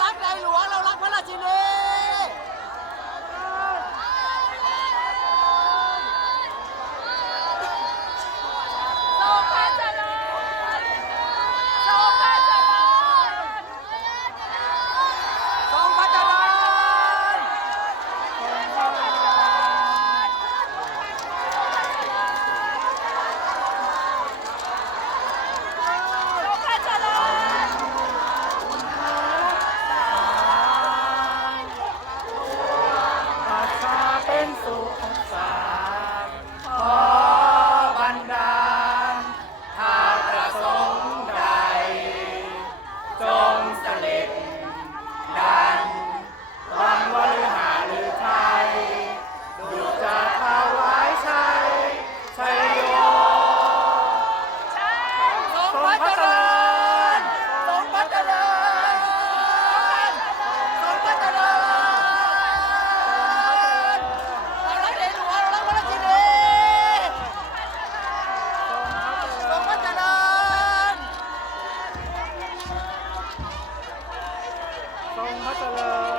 รักในหลวง เรารักพระราชินี Con 了